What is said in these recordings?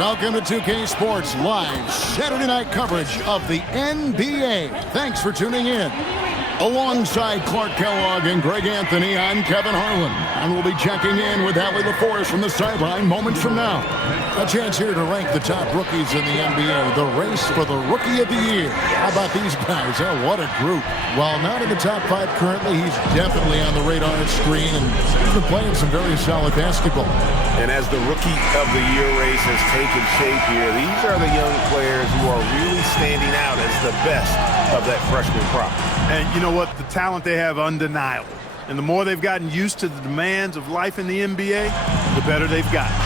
Welcome to 2K Sports Live Saturday night coverage of the NBA. Thanks for tuning in. Alongside Clark Kellogg and Greg Anthony, I'm Kevin Harlan, and we'll be checking in with Allie LaForest from the sideline moments from now. A chance here to rank the top rookies in the NBA, the race for the Rookie of the Year. How about these guys? Oh, what a group. While not in the top 5 currently, he's definitely on the radar screen, and he's been playing some very solid basketball. And as the Rookie of the Year race has taken shape here, these are the young players who are really standing out as the best of that freshman crop. And you know what? The talent they have, undeniable. And the more they've gotten used to the demands of life in the NBA, the better they've gotten.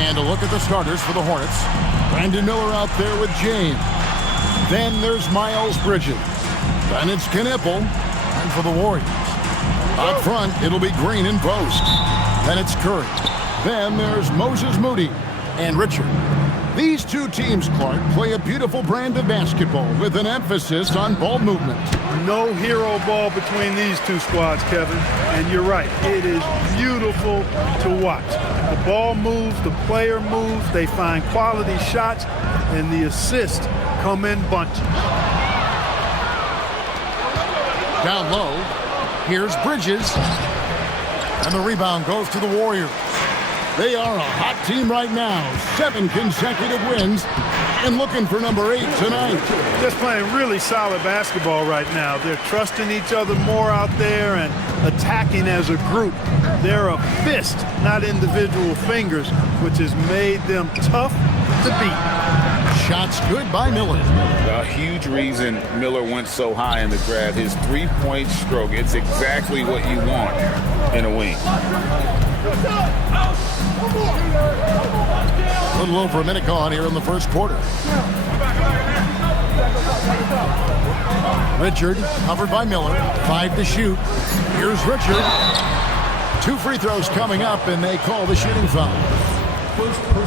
And a look at the starters for the Hornets. Brandon Miller out there with James. Then there's Miles Bridges. Then it's Knipple. And for the Warriors, up front, it'll be Green in post. Then it's Curry. Then there's Moses Moody and Richard. These two teams, Clark, play a beautiful brand of basketball with an emphasis on ball movement. No hero ball between these two squads, Kevin. And you're right, it is beautiful to watch. The ball moves, the player moves, they find quality shots, and the assists come in bunches. Down low, here's Bridges. And the rebound goes to the Warriors. They are a hot team right now. 7 consecutive wins and looking for number 8 tonight. Just playing really solid basketball right now. They're trusting each other more out there and attacking as a group. They're a fist, not individual fingers, which has made them tough to beat. Shots good by Miller. A huge reason Miller went so high in the draft, his three-point stroke. It's exactly what you want in a wing. A little over a minute gone here in the first quarter. Richard covered by Miller. 5 to shoot. Here's Richard. 2 free throws coming up, and they call the shooting foul.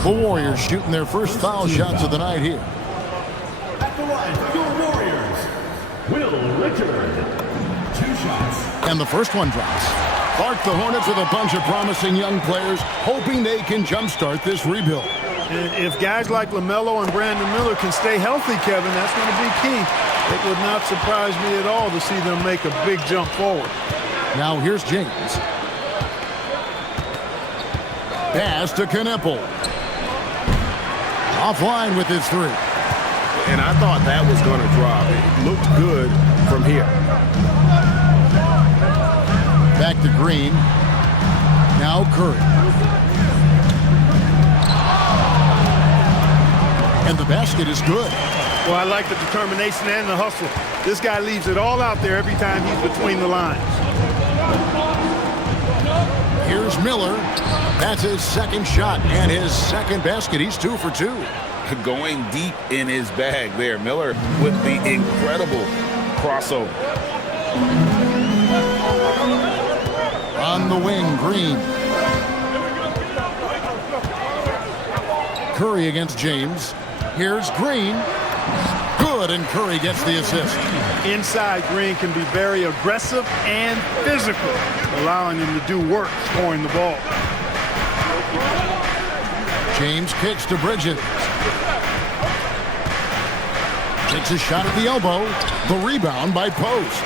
The Warriors shooting their first foul shots of the night here. At the line for your Warriors, Will Richard. 2 shots. And the first one drops. Clark, the Hornets with a bunch of promising young players, hoping they can jumpstart this rebuild. And if guys like LaMelo and Brandon Miller can stay healthy, Kevin, that's going to be key. It would not surprise me at all to see them make a big jump forward. Now here's James. Pass to Knipple. Offline with his 3. And I thought that was going to drop. It looked good from here. Back to Green. Now Curry. And the basket is good. Well, I like the determination and the hustle. This guy leaves it all out there every time he's between the lines. Here's Miller. That's his second shot and his second basket. He's 2 for 2. Going deep in his bag there. Miller with the incredible crossover. On the wing, Green. Curry against James. Here's Green. Good, and Curry gets the assist. Inside, Green can be very aggressive and physical, allowing him to do work scoring the ball. James kicks to Bridges. Takes a shot at the elbow. The rebound by Post.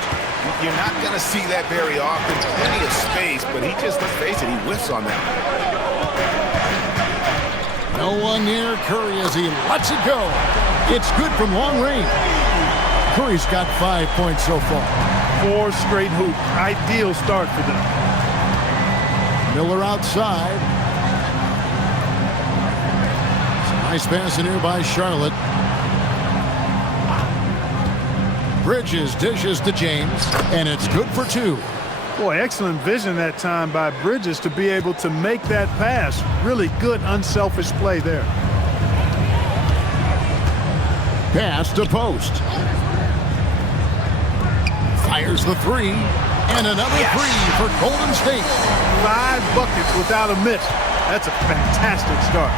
You're not going to see that very often. Plenty of space, but he just, let's face it, he whiffs on that. No one near Curry as he lets it go. It's good from long range. Curry's got 5 points so far. 4 straight hoops. Ideal start for them. Miller outside. Nice pass in here by Charlotte. Bridges dishes to James, and it's good for 2. Boy, excellent vision that time by Bridges to be able to make that pass. Really good, unselfish play there. Pass to Post. Fires the 3, and another 3 for Golden State. 5 buckets without a miss. That's a fantastic start.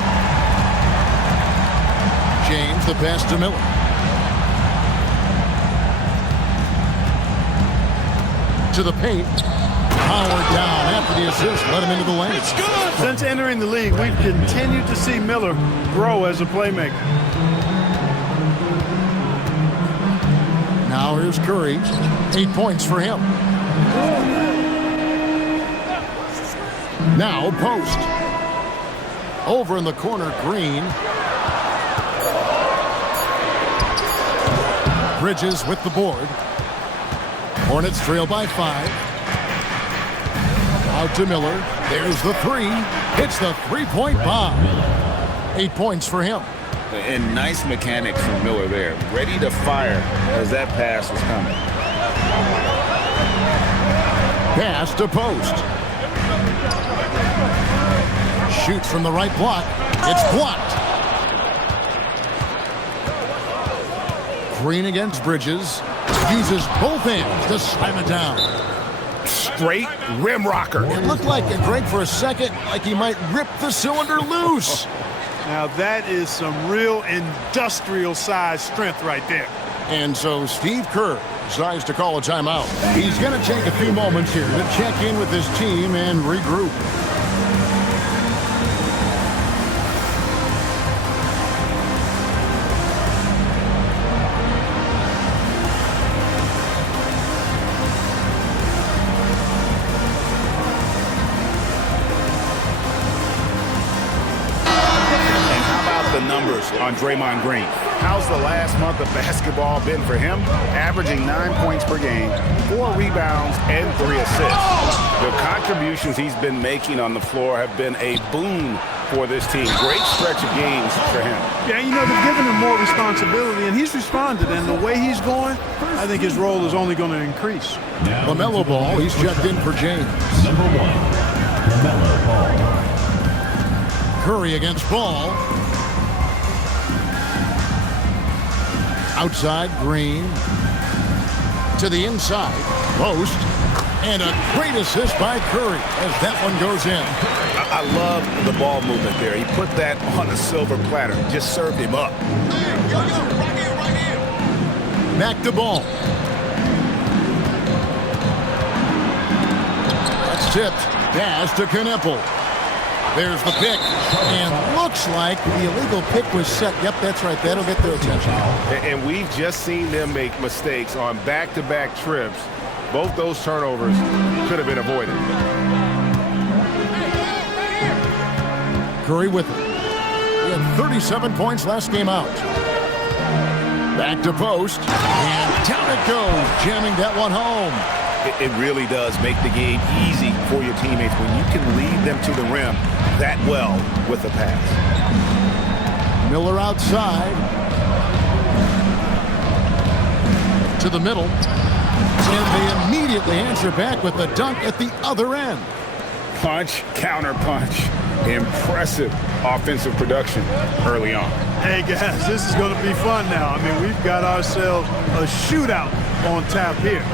James, the pass to Miller. To the paint. power down after the assist led him into the lane. It's good. Since entering the league, we've continued to see Miller grow as a playmaker. Now here's Curry. 8 points for him. Now post. Over in the corner, Green. Bridges with the board. Hornets trail by 5. Out to Miller. There's the 3. Hits the three-point bomb. 8 points for him. And nice mechanics from Miller there. Ready to fire as that pass was coming. Pass to post. Shoots from the right block. It's blocked. Green against Bridges. Uses both hands to slam it down. Straight rim rocker. It looked like, Greg, for a second, like he might rip the cylinder loose. Now that is some real industrial size strength right there. And so Steve Kerr decides to call a timeout. He's going to take a few moments here to check in with his team and regroup. On Draymond Green. How's the last month of basketball been for him? Averaging 9 points per game, 4 rebounds, and 3 assists. The contributions he's been making on the floor have been a boon for this team. Great stretch of games for him. Yeah, you know, they've given him more responsibility, and he's responded. And the way he's going, I think his role is only going to increase. LaMelo Ball, he's checked in for James. Number 1, LaMelo Ball. Curry against Ball. Outside, Green. To the inside. Post. And a great assist by Curry as that one goes in. I love the ball movement there. He put that on a silver platter. Just served him up. Back to Ball. That's tipped. Pass to Kneppel. There's the pick, and looks like the illegal pick was set. Yep, that's right. That'll get their attention. And we've just seen them make mistakes on back-to-back trips. Both those turnovers could have been avoided. Curry with it. He had 37 points last game out. Back to post, and down it goes, jamming that one home. It really does make the game easy for your teammates when you can lead them to the rim that well with the pass. Miller outside. To the middle. And they immediately answer back with a dunk at the other end. Punch, counter punch. Impressive offensive production early on. Hey, guys, this is going to be fun now. I mean, we've got ourselves a shootout on tap here.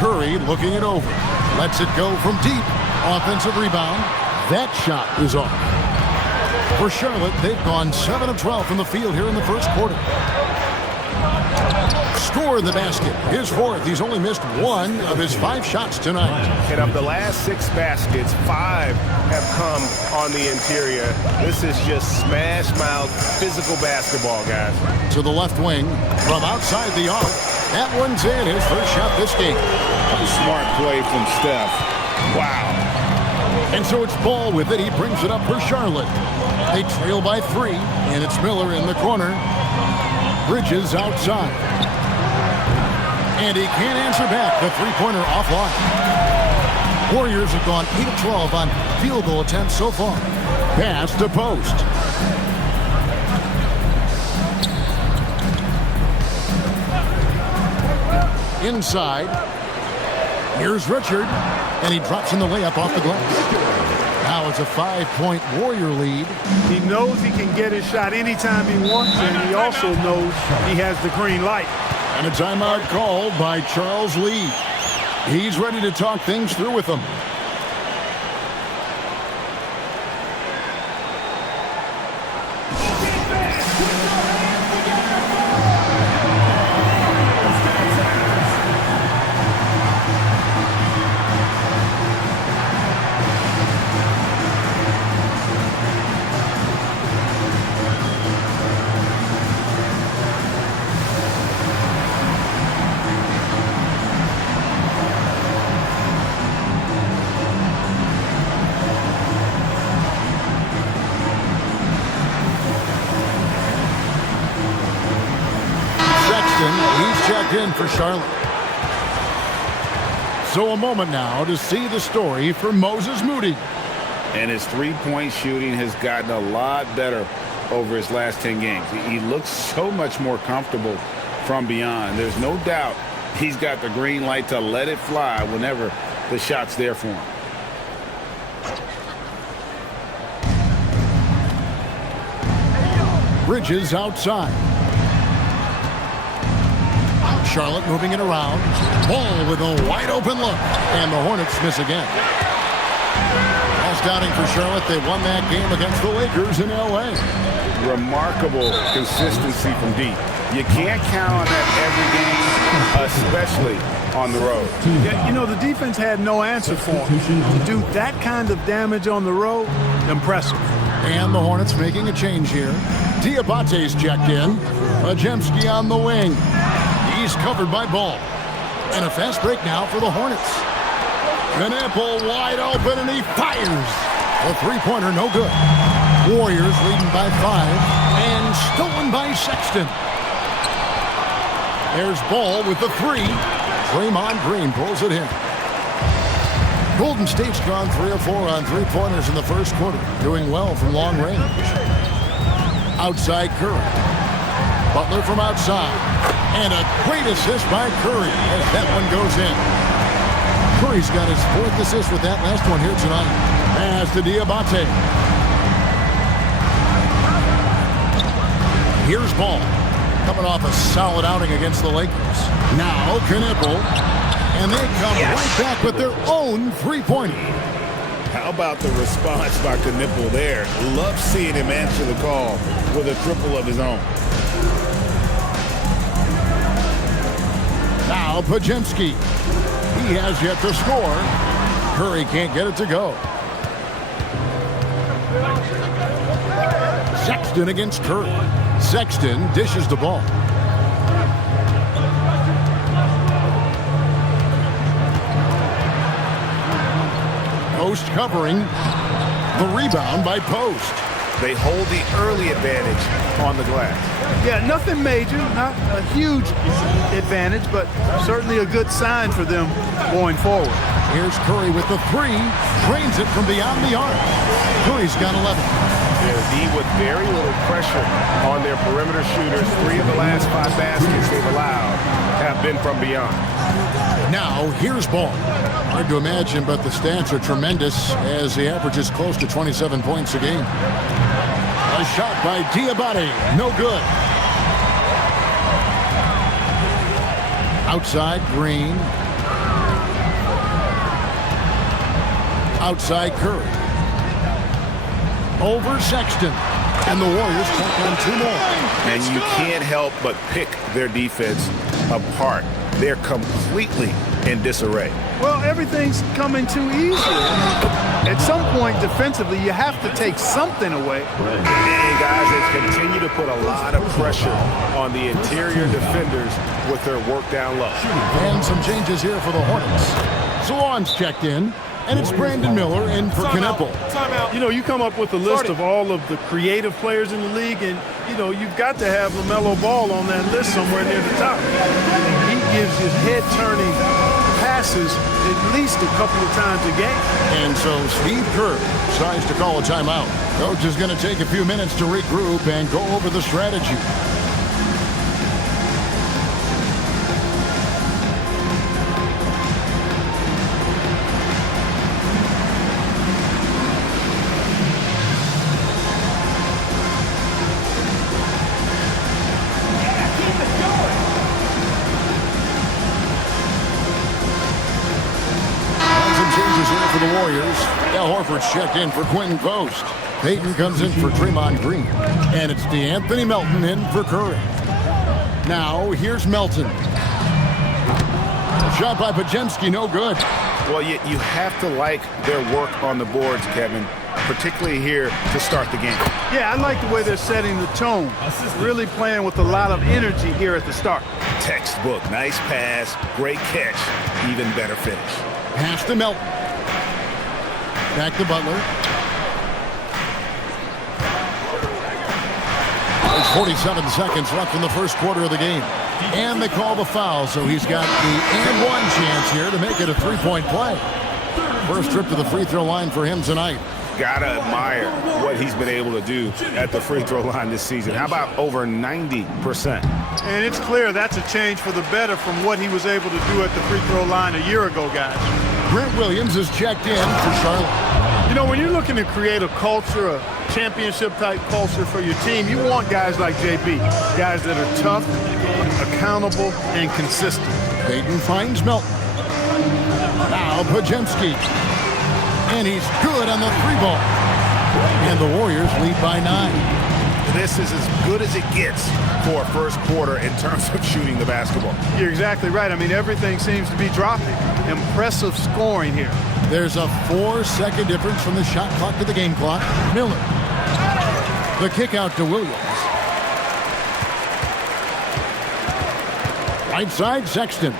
Curry looking it over. Lets it go from deep. Offensive rebound. That shot is off. For Charlotte, they've gone 7 of 12 from the field here in the first quarter. Score the basket. His 4th. He's only missed 1 of his 5 shots tonight. And of the last 6 baskets, 5 have come on the interior. This is just smash-mouth physical basketball, guys. To the left wing from outside the arc. That one's in. His first shot this game. Smart play from Steph. Wow. And so it's Ball with it. He brings it up for Charlotte. They trail by 3, and it's Miller in the corner. Bridges outside. And he can't answer back. The three-pointer offline. Warriors have gone 8 of 12 on field goal attempts so far. Pass to post. Inside. Here's Richard. And he drops in the layup off the glass. Now it's a 5-point Warrior lead. He knows he can get his shot anytime he wants, and he also knows he has the green light. And a timeout called by Charles Lee. He's ready to talk things through with them. He's checked in for Charlotte. So a moment now to see the story for Moses Moody. And his three-point shooting has gotten a lot better over his last 10 games. He looks so much more comfortable from beyond. There's no doubt he's got the green light to let it fly whenever the shot's there for him. Bridges outside. Charlotte moving it around. Ball with a wide open look. And the Hornets miss again. Ball scouting for Charlotte. They won that game against the Lakers in L.A. Remarkable consistency from deep. You can't count on that every game, especially on the road. Yeah, you know, the defense had no answer for him. To do that kind of damage on the road, impressive. And the Hornets making a change here. Diabate's checked in. Pajemski on the wing. He's covered by Ball. And a fast break now for the Hornets. Knipple wide open, and he fires. A three-pointer, no good. Warriors leading by 5. And stolen by Sexton. There's Ball with the 3. Draymond Green pulls it in. Golden State's gone 3 of 4 on three-pointers in the first quarter. Doing well from long range. Outside Curry. Butler from outside. And a great assist by Curry as that one goes in. Curry's got his 4th assist with that last one here tonight. Pass to Diabate. Here's Ball. Coming off a solid outing against the Lakers. Now Knipple. And they come right back with their own three-pointer. How about the response by Knipple there? Love seeing him answer the call with a triple of his own. Now Pajemski. He has yet to score. Curry can't get it to go. Sexton against Curry. Sexton dishes the ball. Post covering. The rebound by Post. They hold the early advantage on the glass. Yeah, nothing major, not a huge advantage, but certainly a good sign for them going forward. Here's Curry with the 3. Drains it from beyond the arc. Curry's got 11. They're D with very little pressure on their perimeter shooters. 3 of the last 5 baskets they've allowed have been from beyond. Now, here's Ball. Hard to imagine, but the stats are tremendous as he averages close to 27 points a game. A shot by Diabate. No good. Outside, Green. Outside, Curry. Over Sexton. And the Warriors take on 2 more. And you can't help but pick their defense apart. They're completely in disarray. Well, everything's coming too easy. At some point, defensively, you have to take something away. And guys, they continue to put a lot of pressure on the interior defenders with their work down low. And some changes here for the Hornets. Salon's checked in. And it's Brandon Miller in for Knipple. You know, you come up with a list of all of the creative players in the league, and, you know, you've got to have LaMelo Ball on that list somewhere near the top. He gives you head-turning passes at least a couple of times a game. And so Steve Kerr decides to call a timeout. Coach is going to take a few minutes to regroup and go over the strategy. For the Warriors, Al Horford's checked in for Quentin Post. Payton comes in for Draymond Green. And it's DeAnthony Melton in for Curry. Now, here's Melton. Shot by Pajemski, no good. Well, you have to like their work on the boards, Kevin, particularly here to start the game. Yeah, I like the way they're setting the tone. Really playing with a lot of energy here at the start. Textbook, nice pass, great catch, even better finish. Pass to Melton. Back to Butler. There's 47 seconds left in the first quarter of the game. And they call the foul, so he's got the and one chance here to make it a three-point play. First trip to the free throw line for him tonight. Gotta admire what he's been able to do at the free throw line this season. How about over 90%? And it's clear that's a change for the better from what he was able to do at the free throw line a year ago, guys. Grant Williams is checked in for Charlotte. You know, when you're looking to create a culture, a championship-type culture for your team, you want guys like JB, guys that are tough, accountable, and consistent. Payton finds Melton. Now Pajemski. And he's good on the three ball. And the Warriors lead by 9. This is as good as it gets for a first quarter in terms of shooting the basketball. You're exactly right. I mean, everything seems to be dropping. Impressive scoring here. There's a 4-second difference from the shot clock to the game clock. Miller. The kick out to Williams. Right side, Sexton.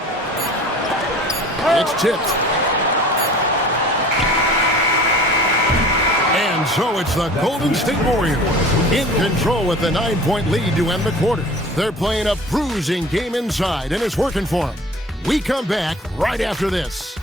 It's tipped. And so it's the Golden State Warriors in control with a 9-point lead to end the quarter. They're playing a bruising game inside, and it's working for them. We come back right after this.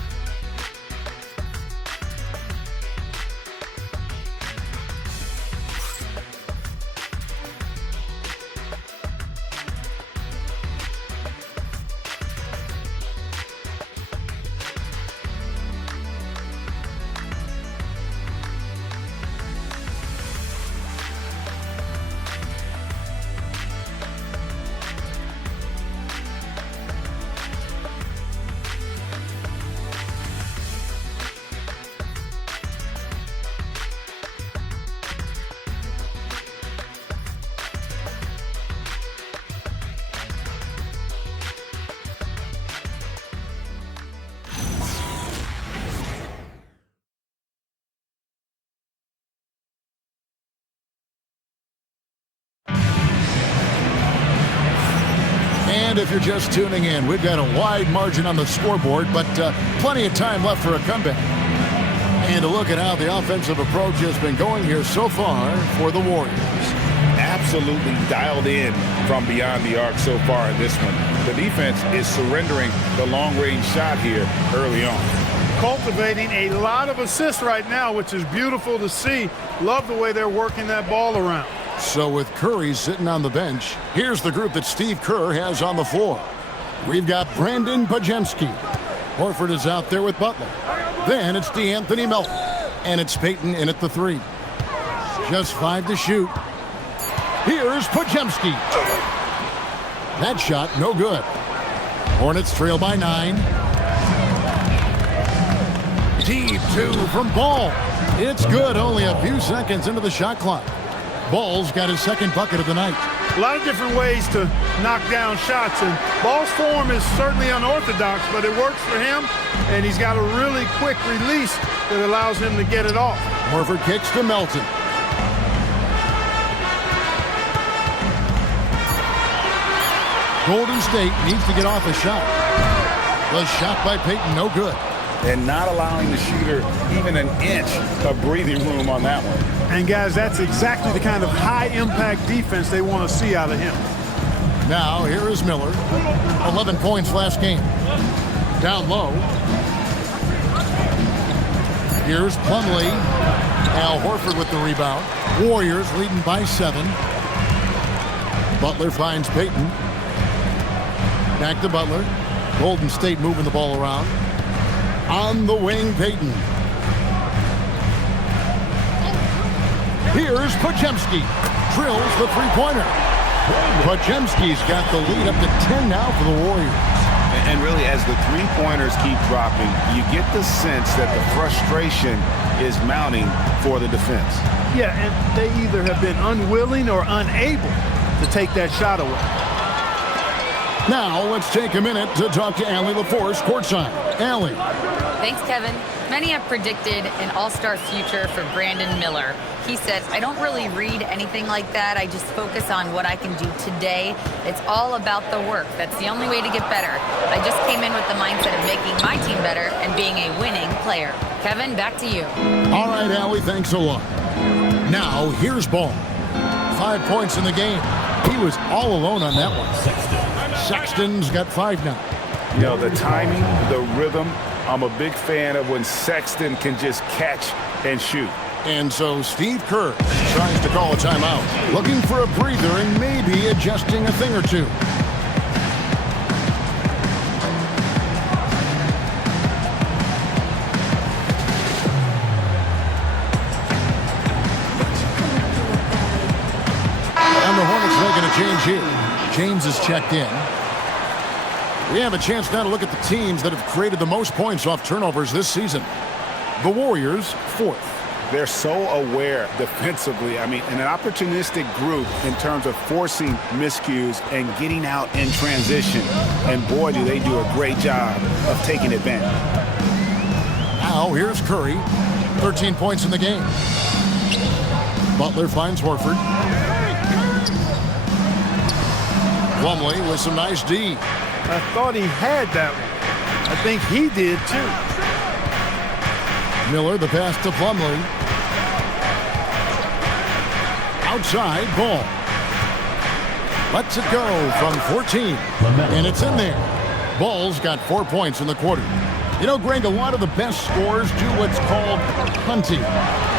And if you're just tuning in, we've got a wide margin on the scoreboard, but plenty of time left for a comeback. And a look at how the offensive approach has been going here so far for the Warriors. Absolutely dialed in from beyond the arc so far in this one. The defense is surrendering the long-range shot here early on. Cultivating a lot of assists right now, which is beautiful to see. Love the way they're working that ball around. So with Curry sitting on the bench, here's the group that Steve Kerr has on the floor. We've got Brandon Pajemski. Horford is out there with Butler. Then it's DeAnthony Melton. And it's Payton in at the 3. Just 5 to shoot. Here's Pajemski. That shot, no good. Hornets trail by 9. Deep 2 from Ball. It's good, only a few seconds into the shot clock. Ball's got his second bucket of the night. A lot of different ways to knock down shots, and Ball's form is certainly unorthodox, but it works for him, and he's got a really quick release that allows him to get it off. Horford kicks to Melton. Golden State needs to get off a shot. The shot by Payton, no good. And not allowing the shooter even an inch of breathing room on that one. And guys, that's exactly the kind of high-impact defense they want to see out of him. Now, here is Miller. 11 points last game. Down low. Here's Plumlee. Al Horford with the rebound. Warriors leading by 7. Butler finds Payton. Back to Butler. Golden State moving the ball around. On the wing, Payton. Here's Pajemski. Drills the three-pointer. Pajemski's got the lead up to 10 now for the Warriors. And really, as the three-pointers keep dropping, you get the sense that the frustration is mounting for the defense. Yeah, and they either have been unwilling or unable to take that shot away. Now, let's take a minute to talk to Allie LaForce courtside. Allie. Thanks, Kevin. Many have predicted an all-star future for Brandon Miller. He said, I don't really read anything like that. I just focus on what I can do today. It's all about the work. That's the only way to get better. I just came in with the mindset of making my team better and being a winning player. Kevin, back to you. All right, Allie, thanks a lot. Now, here's Ball. 5 points in the game. He was all alone on that one. Sexton's got 5 now. You know, the timing, the rhythm, I'm a big fan of when Sexton can just catch and shoot. And so Steve Kerr tries to call a timeout, looking for a breather and maybe adjusting a thing or two. And the Hornets making a change here. James is checked in. We have a chance now to look at the teams that have created the most points off turnovers this season. The Warriors, 4th. They're so aware defensively. I mean, an opportunistic group in terms of forcing miscues and getting out in transition. And boy, do they do a great job of taking advantage. Now, here's Curry. 13 points in the game. Butler finds Horford. Plumlee with some nice D. I thought he had that one. I think he did, too. Miller, the pass to Plumlee. Outside, Ball. Lets it go from 14. And it's in there. Ball's got 4 points in the quarter. You know, Greg, a lot of the best scorers do what's called hunting.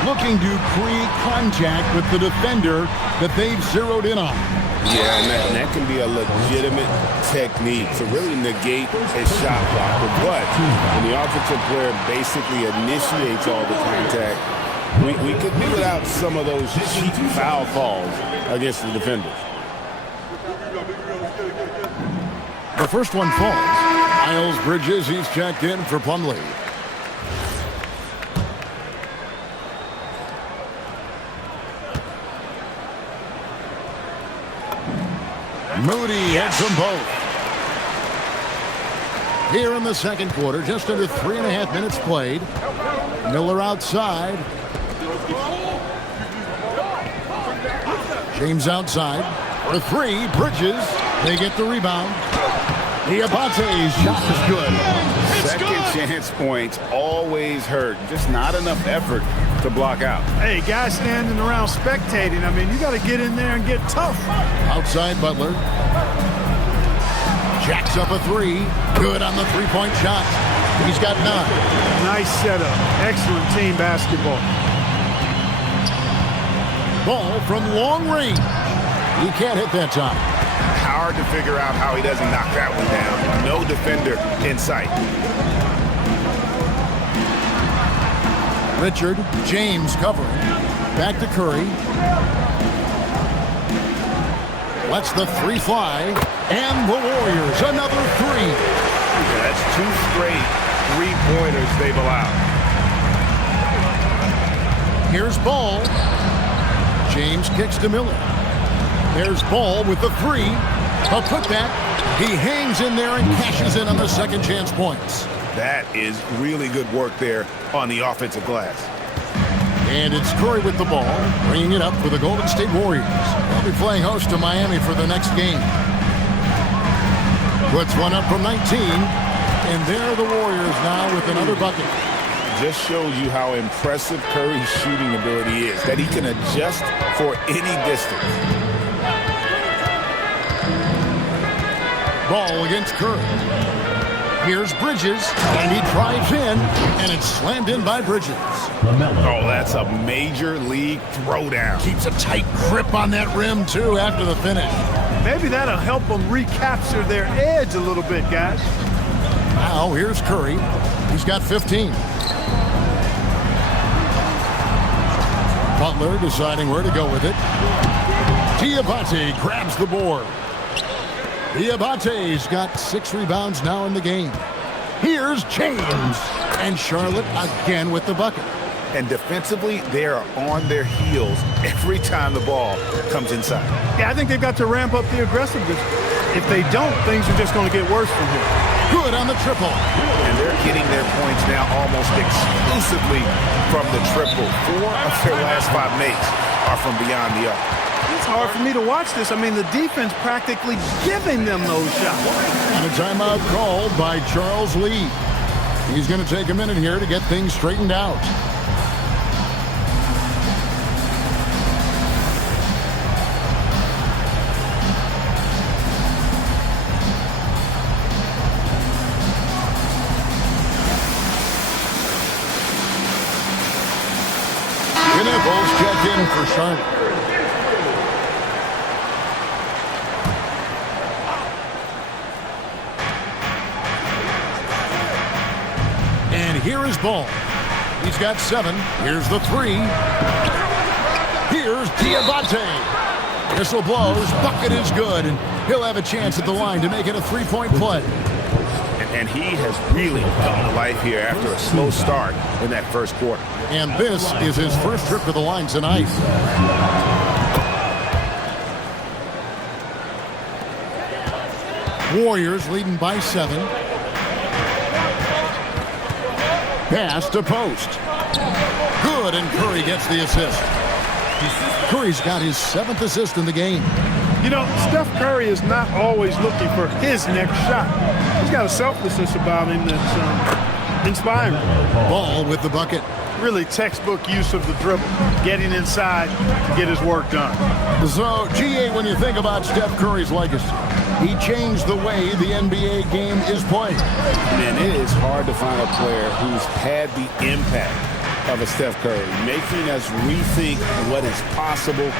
Looking to create contact with the defender that they've zeroed in on. Yeah, and that can be a legitimate technique to really negate a shot blocker. But when the offensive player basically initiates all the contact, we could be without some of those cheap foul calls against the defenders. The first one falls. Miles Bridges, he's checked in for Plumlee. Moody hits them both. Here in the second quarter, just under 3.5 minutes played. Miller outside. James outside. For 3, Bridges. They get the rebound. Diabate's shot is good. Second chance points always hurt. Just not enough effort to block out. Hey, guys standing around spectating. I mean, you got to get in there and get tough. Outside Butler. Jacks up a 3. Good on the 3-point shot. He's got 9. Nice setup. Excellent team basketball. Ball from long range. He can't hit that time. Hard to figure out how he doesn't knock that one down. No defender in sight. Richard, James covering. Back to Curry. Lets the 3 fly. And the Warriors, another 3. Yeah, that's 2 straight 3-pointers they've allowed. Here's Ball. James kicks to Miller. There's Ball with the 3. A putback. He hangs in there and cashes in on the second chance points. That is really good work there on the offensive glass. And it's Curry with the ball, bringing it up for the Golden State Warriors. They'll be playing host to Miami for the next game. Puts one up from 19. And there are the Warriors now with another bucket. Just shows you how impressive Curry's shooting ability is, that he can adjust for any distance. Ball against Curry. Here's Bridges, and he drives in, and it's slammed in by Bridges. Oh, that's a major league throwdown. Keeps a tight grip on that rim, too, after the finish. Maybe that'll help them recapture their edge a little bit, guys. Now, here's Curry. He's got 15. Butler deciding where to go with it. Diabate grabs the board. Diabate's got 6 rebounds now in the game. Here's James. And Charlotte again with the bucket. And defensively, they are on their heels every time the ball comes inside. Yeah, I think they've got to ramp up the aggressiveness. If they don't, things are just going to get worse from here. Good on the triple. And they're getting their points now almost exclusively from the triple. 4 of their last 5 makes are from beyond the arc. It's hard for me to watch this. I mean, the defense practically giving them those shots. And a timeout called by Charles Lee. He's going to take a minute here to get things straightened out. Bulls check in for Charlotte. And here is Ball. He's got 7. Here's the 3. Here's Diabate. Whistle blows. Bucket is good. And he'll have a chance at the line to make it a 3-point play. And he has really come to life here after a slow start in that first quarter. And this is his first trip to the line tonight. Warriors leading by 7. Pass to Post. Good, and Curry gets the assist. Curry's got his 7th assist in the game. You know, Steph Curry is not always looking for his next shot. He's got a selflessness about him that's inspiring. Ball with the bucket. Really textbook use of the dribble, getting inside to get his work done. So, GA, when you think about Steph Curry's legacy, he changed the way the NBA game is played. Man, it is hard to find a player who's had the impact of a Steph Curry, making us rethink what is possible.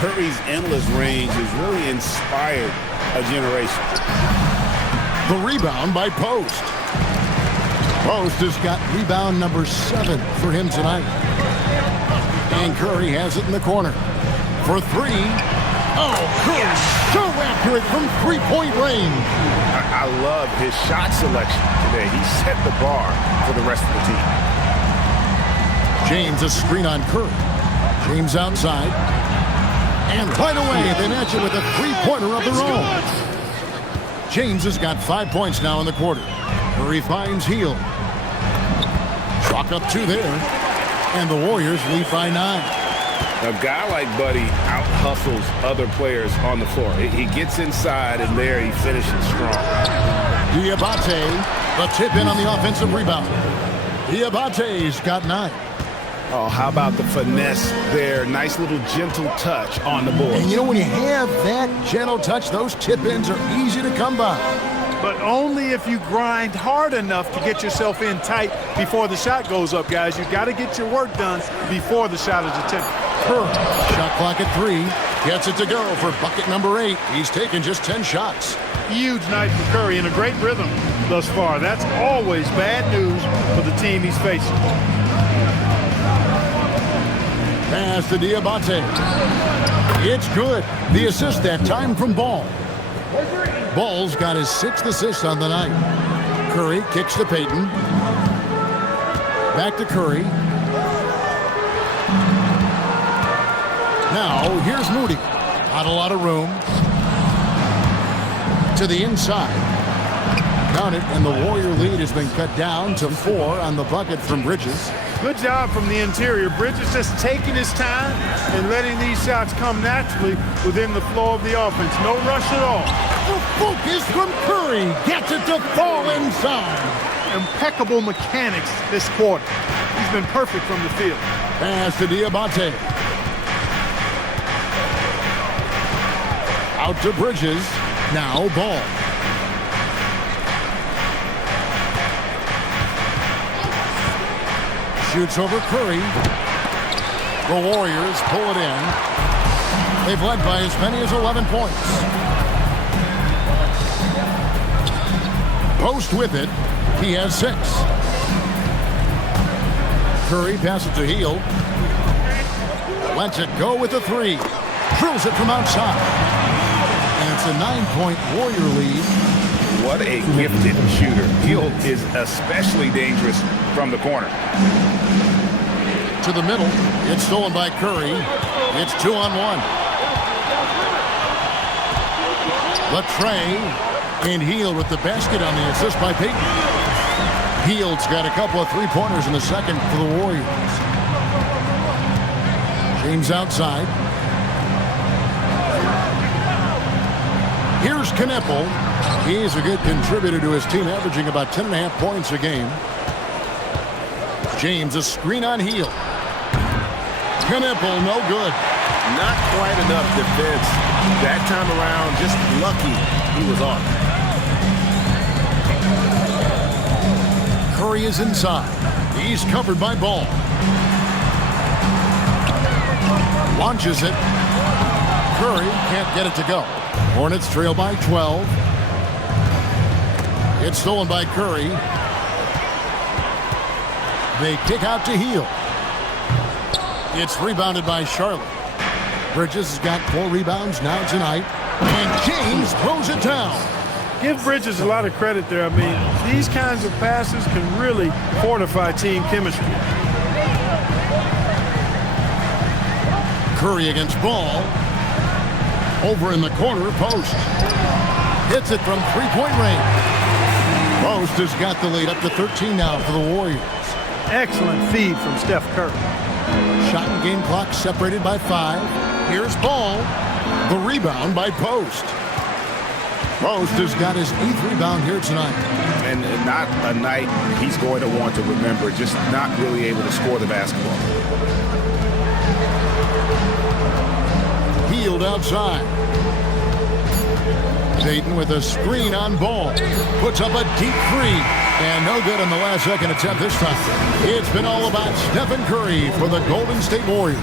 Curry's endless range has really inspired a generation. The rebound by Post. Post has got rebound number 7 for him tonight. And Curry has it in the corner. For 3. Oh, Curry so accurate from 3-point range. I love his shot selection today. He set the bar for the rest of the team. James a screen on Curry. James outside. And right away, they match it with a 3-pointer of their own. James has got 5 points now in the quarter. Curry finds Hield. Chalk up 2 there. And the Warriors lead by 9. A guy like Buddy out-hustles other players on the floor. He gets inside, and there he finishes strong. Diabate, the tip in on the offensive rebound. Diabate's got 9. Oh, how about the finesse there? Nice little gentle touch on the board. And you know, when you have that gentle touch, those tip-ins are easy to come by. But only if you grind hard enough to get yourself in tight before the shot goes up, guys. You got to get your work done before the shot is attempted. Curry, shot clock at 3. Gets it to go for bucket number 8. He's taken just 10 shots. Huge night for Curry and a great rhythm thus far. That's always bad news for the team he's facing. Pass to Diabate. It's good. The assist that time from Ball. Ball's got his 6th assist on the night. Curry kicks to Payton. Back to Curry. Now, here's Moody. Not a lot of room. To the inside. Count it, and the Warrior lead has been cut down to 4 on the bucket from Bridges. Good job from the interior. Bridges just taking his time and letting these shots come naturally within the flow of the offense. No rush at all. The focus from Curry gets it to fall inside. Impeccable mechanics this quarter. He's been perfect from the field. Pass to Diabate. Out to Bridges. Now Ball. Shoots over Curry. The Warriors pull it in. They've led by as many as 11 points. Post with it. He has 6. Curry passes to Hield. Lets it go with the 3. Drills it from outside. And it's a 9-point Warrior lead. What a gifted shooter. Hield is especially dangerous from the corner. To the middle. It's stolen by Curry. It's 2-on-1. Latrey and Hield with the basket on the assist by Payton. Hield's got a couple of 3-pointers in the second for the Warriors. James outside. Here's Kneppel. He's a good contributor to his team, averaging about 10.5 points a game. James, a screen on Hield. Kneppel, no good. Not quite enough defense that time around. Just lucky he was on. Curry is inside. He's covered by Ball. Launches it. Curry can't get it to go. Hornets trail by 12. It's stolen by Curry. They kick out to Hield. It's rebounded by Charlotte. Bridges has got 4 rebounds now tonight. And James throws it down. Give Bridges a lot of credit there. I mean, these kinds of passes can really fortify team chemistry. Curry against Ball. Over in the corner, Post. Hits it from three-point range. Post has got the lead up to 13 now for the Warriors. Excellent feed from Steph Curry. Shot and game clock separated by 5. Here's Ball. The rebound by Post. Post has got his 8th rebound here tonight. And not a night he's going to want to remember, just not really able to score the basketball. Hield outside. Dayton with a screen on Ball. Puts up a deep 3. And no good on the last second attempt this time. It's been all about Stephen Curry for the Golden State Warriors.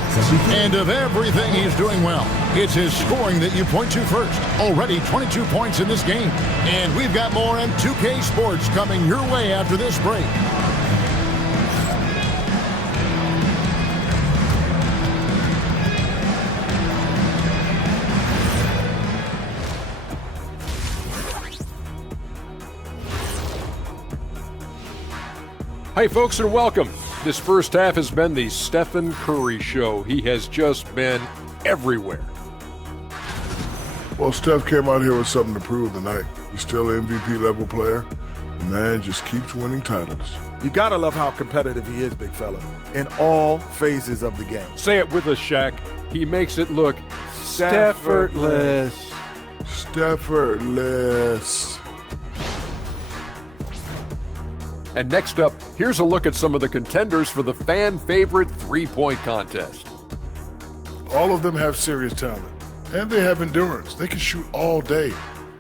And of everything he's doing well, it's his scoring that you point to first. Already 22 points in this game. And we've got more M2K Sports coming your way after this break. Hey folks, and welcome. This first half has been the Stephen Curry show. He has just been everywhere. Well, Steph came out here with something to prove tonight. He's still an MVP level player. The man just keeps winning titles. You gotta love how competitive he is, big fella, in all phases of the game. Say it with us, Shaq. He makes it look Steffortless. Steffortless. And next up, here's a look at some of the contenders for the fan-favorite three-point contest. All of them have serious talent, and they have endurance. They can shoot all day,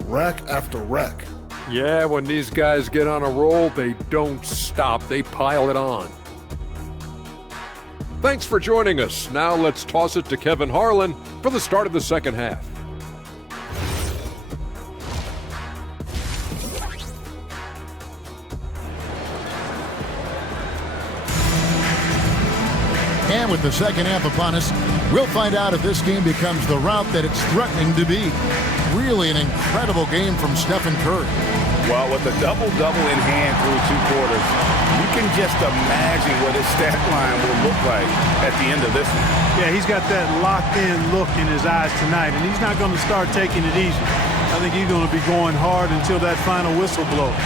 rack after rack. Yeah, when these guys get on a roll, they don't stop. They pile it on. Thanks for joining us. Now let's toss it to Kevin Harlan for the start of the second half. And with the second half upon us, we'll find out if this game becomes the route that it's threatening to be. Really an incredible game from Stephen Curry. Well, with the double-double in hand through 2 quarters, you can just imagine what his stat line will look like at the end of this one. Yeah, he's got that locked-in look in his eyes tonight, and he's not going to start taking it easy. I think he's going to be going hard until that final whistle blows.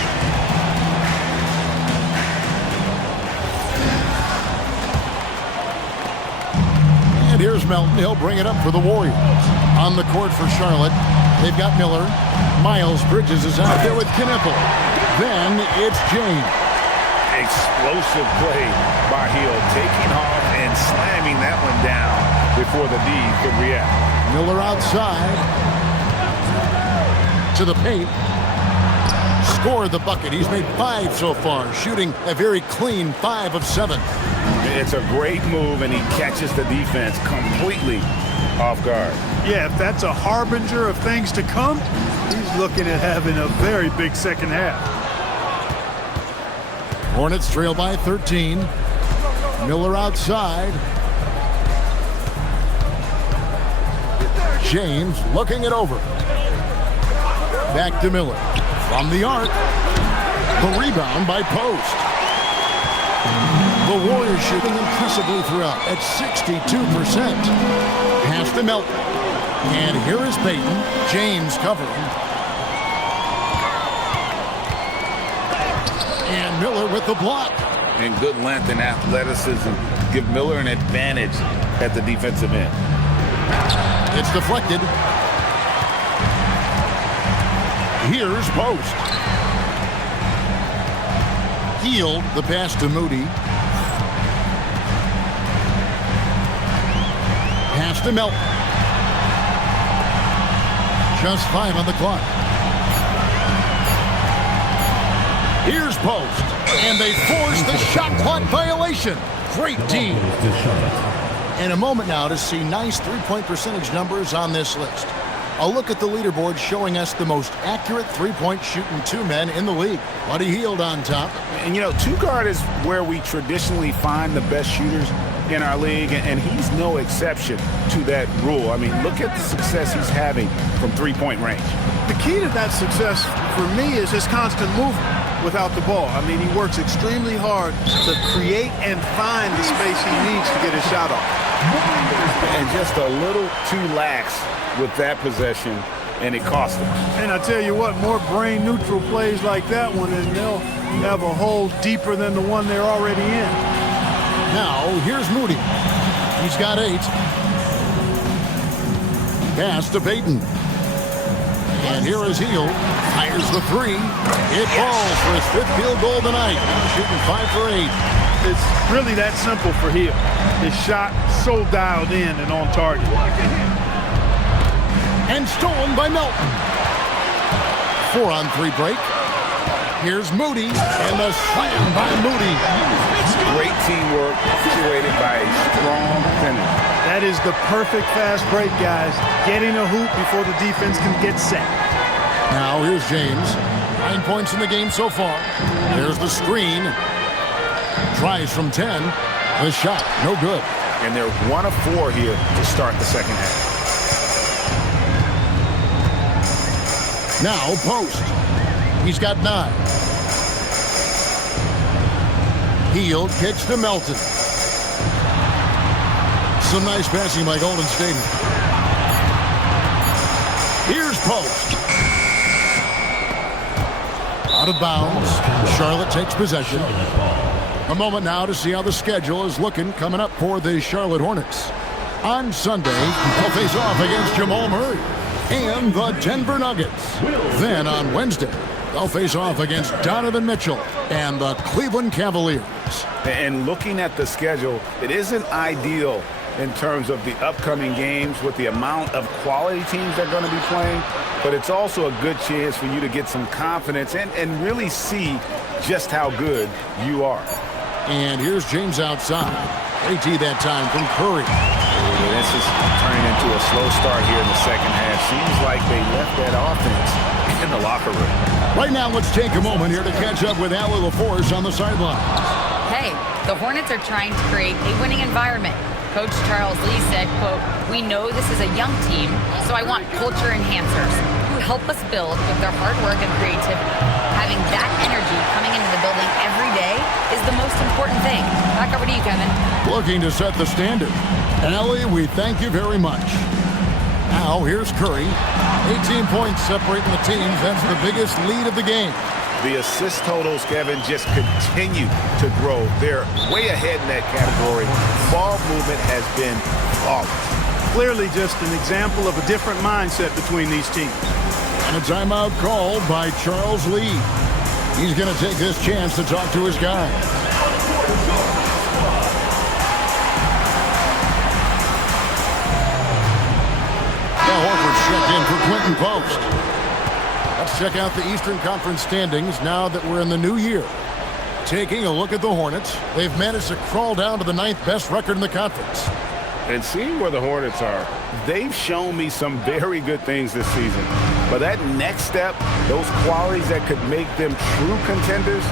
And here's Melton. He'll bring it up for the Warriors. On the court for Charlotte, they've got Miller. Miles Bridges is out there with Knippel. Then it's James. Explosive play by Hield, taking off and slamming that one down before the D could react. Miller outside. To the paint. Scored the bucket. He's made 5 so far, shooting a very clean 5 of 7. It's a great move, and he catches the defense completely off guard. Yeah, if that's a harbinger of things to come, he's looking at having a very big second half. Hornets trail by 13. Miller outside. James looking it over. Back to Miller. From the arc. The rebound by Post. The Warriors shooting impressively throughout at 62%. Pass to Melton. And here is Payton. James covering. And Miller with the block. And good length and athleticism give Miller an advantage at the defensive end. It's deflected. Here's Post. Hield, the pass to Moody. Pass to Melton. Just 5 on the clock. Here's Post. And they force the shot clock violation. Great team. In a moment now to see nice three-point percentage numbers on this list. A look at the leaderboard showing us the most accurate three-point shooting two men in the league. Buddy Hield on top. And, you know, two guard is where we traditionally find the best shooters in our league, and he's no exception to that rule. I mean, look at the success he's having from three-point range. The key to that success for me is his constant movement without the ball. I mean, he works extremely hard to create and find the space he needs to get his shot off. And just a little too lax with that possession, and it cost him. And I tell you what, more brain-neutral plays like that one, and they'll have a hole deeper than the one they're already in. Now, here's Moody. He's got 8. Pass to Payton. And here is Hield. Fires the 3. It falls for his 5th field goal tonight. Now shooting 5 for 8. It's really that simple for Hield. His shot so dialed in and on target. And stolen by Melton. 4-on-3 break. Here's Moody, and the slam by Moody. Great teamwork, situated by a strong finish. That is the perfect fast break, guys. Getting a hoop before the defense can get set. Now here's James. 9 points in the game so far. There's the screen. Tries from 10. The shot, no good. And they're 1 of 4 here to start the second half. Now post. He's got 9. Hield kicks to Melton. Some nice passing by Golden State. Here's post. Out of bounds. Charlotte takes possession. A moment now to see how the schedule is looking coming up for the Charlotte Hornets. On Sunday, they'll face off against Jamal Murray and the Denver Nuggets. Then on Wednesday, they'll face off against Donovan Mitchell and the Cleveland Cavaliers. And looking at the schedule, it isn't ideal in terms of the upcoming games with the amount of quality teams that are going to be playing, but it's also a good chance for you to get some confidence and really see just how good you are. And here's James outside. AT that time from Curry. This is turning into a slow start here in the second half. Seems like they left that offense in the locker room. Right now, let's take a moment here to catch up with Allie LaForce on the sideline. Hey, the Hornets are trying to create a winning environment. Coach Charles Lee said, quote, "We know this is a young team, so I want culture enhancers who help us build with their hard work and creativity. Having that energy coming into the building every day is the most important thing." Back over to you, Kevin. Looking to set the standard. Allie, we thank you very much. Now, here's Curry. 18 points separating the teams. That's the biggest lead of the game. The assist totals, Kevin, just continue to grow. They're way ahead in that category. Ball movement has been flawless. Clearly just an example of a different mindset between these teams. And a timeout called by Charles Lee. He's going to take this chance to talk to his guys. Now Horford's checked in for Quentin Post. Let's check out the Eastern Conference standings now that we're in the new year. Taking a look at the Hornets, they've managed to crawl down to the 9th best record in the conference. And seeing where the Hornets are, they've shown me some very good things this season. But that next step, those qualities that could make them true contenders,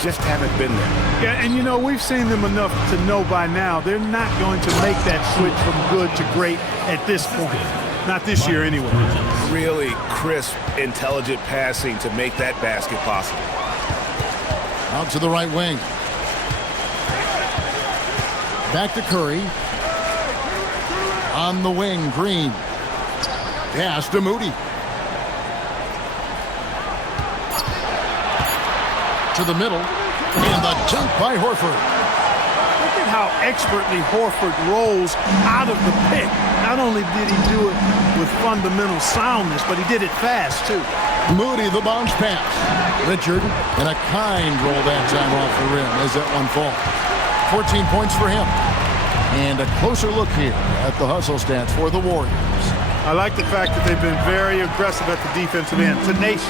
just haven't been there. Yeah, and you know, we've seen them enough to know by now they're not going to make that switch from good to great at this point. Not this year anyway. Really crisp, intelligent passing to make that basket possible. Out to the right wing. Back to Curry. On the wing, Green. Pass to Moody. To the middle. And the dunk by Horford. Look at how expertly Horford rolls out of the pick. Not only did he do it with fundamental soundness, but he did it fast, too. Moody, the bounce pass. Richard, and a kind roll that time off the rim as that one falls. 14 points for him. And a closer look here at the hustle stats for the Warriors. I like the fact that they've been very aggressive at the defensive end, tenacious.